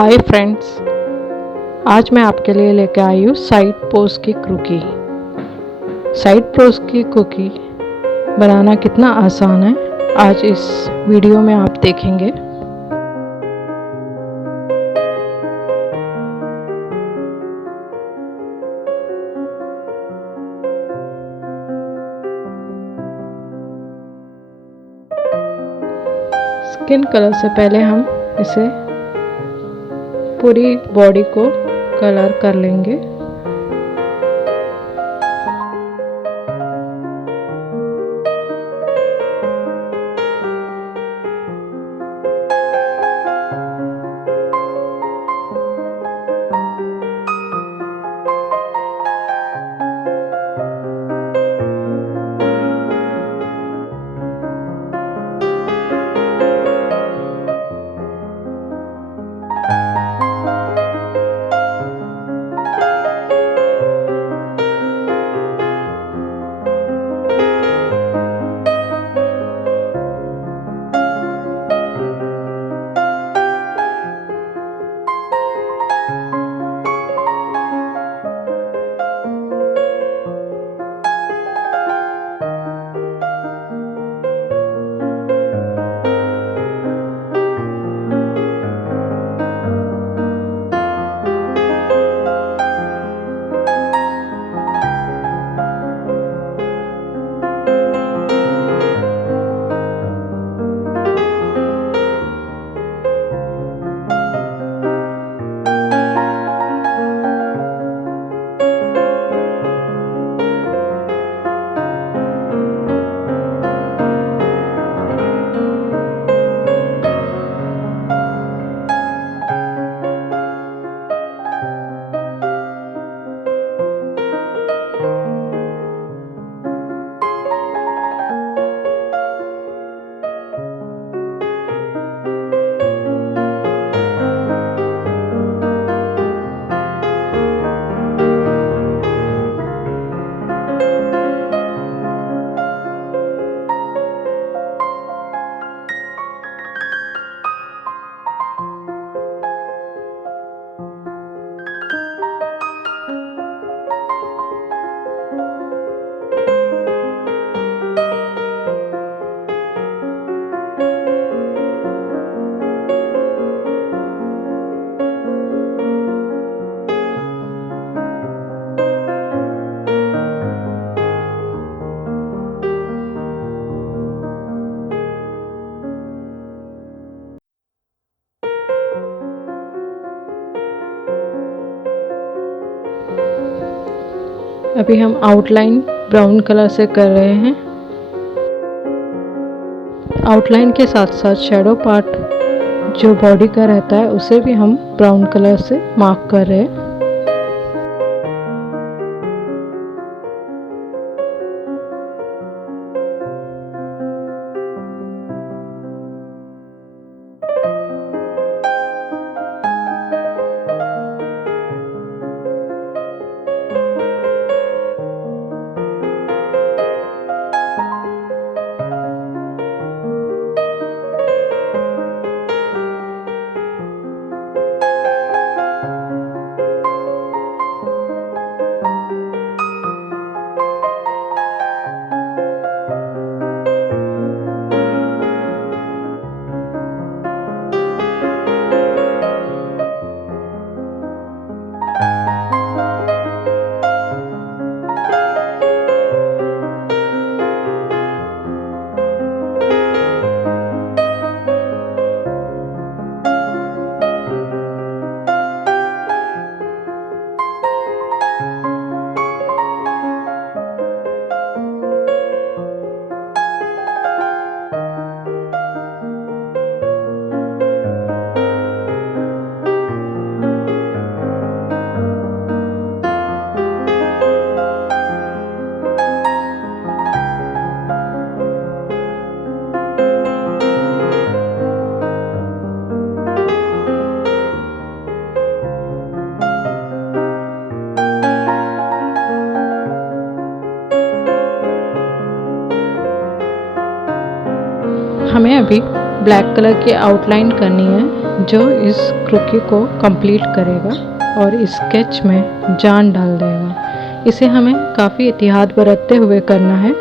Hi friends, आज मैं आपके लिए लेकर आई हूँ साइड पोस्ट की क्रोकी। साइड पोस्ट की क्रोकी बनाना कितना आसान है आज इस वीडियो में आप देखेंगे। स्किन कलर से पहले हम इसे पूरी बॉडी को कलर कर लेंगे। अभी हम आउटलाइन ब्राउन कलर से कर रहे हैं। आउटलाइन के साथ साथ शैडो पार्ट जो बॉडी का रहता है उसे भी हम ब्राउन कलर से मार्क कर रहे हैं। हमें अभी ब्लैक कलर की आउटलाइन करनी है जो इस क्रुकी को कंप्लीट करेगा और इस स्केच में जान डाल देगा। इसे हमें काफ़ी एहतियात बरतते हुए करना है।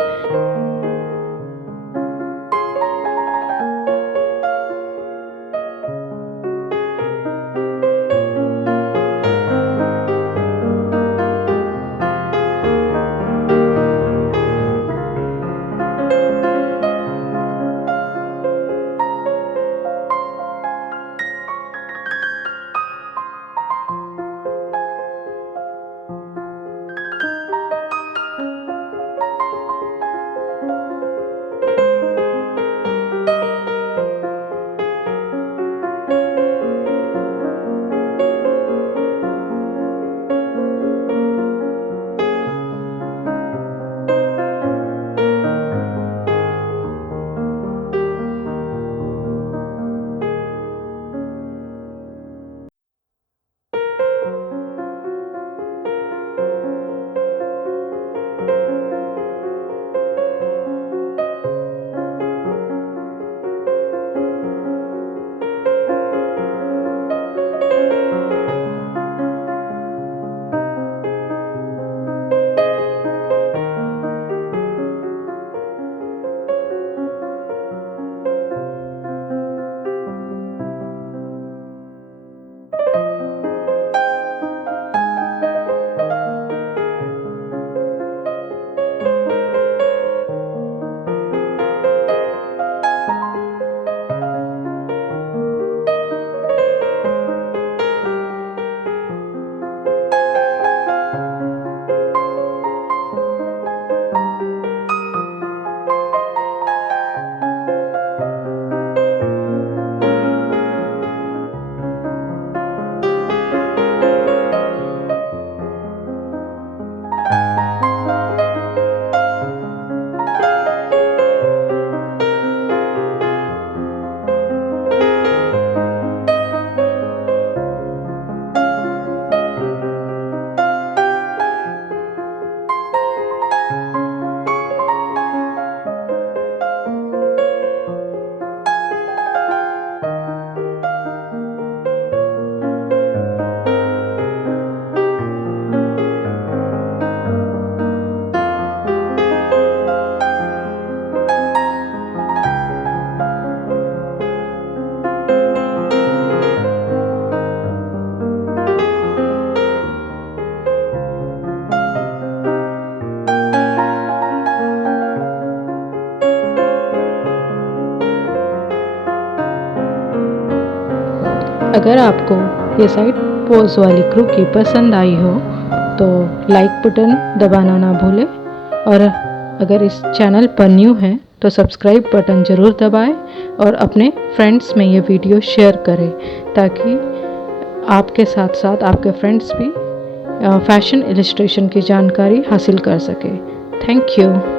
अगर आपको ये साइड पोज वाली क्रुकी पसंद आई हो तो लाइक बटन दबाना ना भूलें, और अगर इस चैनल पर न्यू हैं तो सब्सक्राइब बटन ज़रूर दबाएं और अपने फ्रेंड्स में ये वीडियो शेयर करें ताकि आपके साथ साथ आपके फ्रेंड्स भी फैशन इलस्ट्रेशन की जानकारी हासिल कर सकें। Thank you.